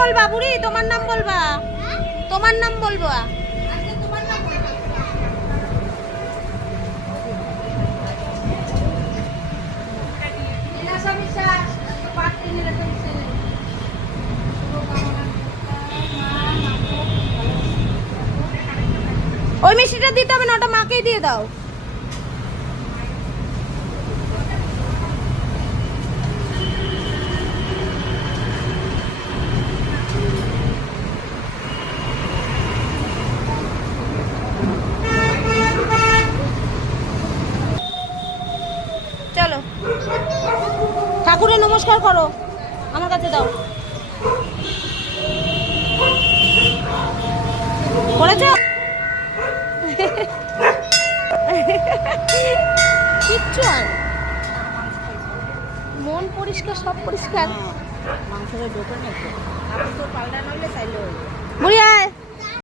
বলবা বুড়ি, তোমার নাম বলবা, তোমার নাম বলবা। ওই মিষ্টিটা দিতে হবে না, ওটা মাকেই দিয়ে দাও। চলো ঠাকুরের নমস্কার করো, আমার কাছে দাও। করেছ? কিচ্ছু আর মন পরিষ্কার, সব পরিষ্কার। মাংসের দোকানে তো পাল্টানো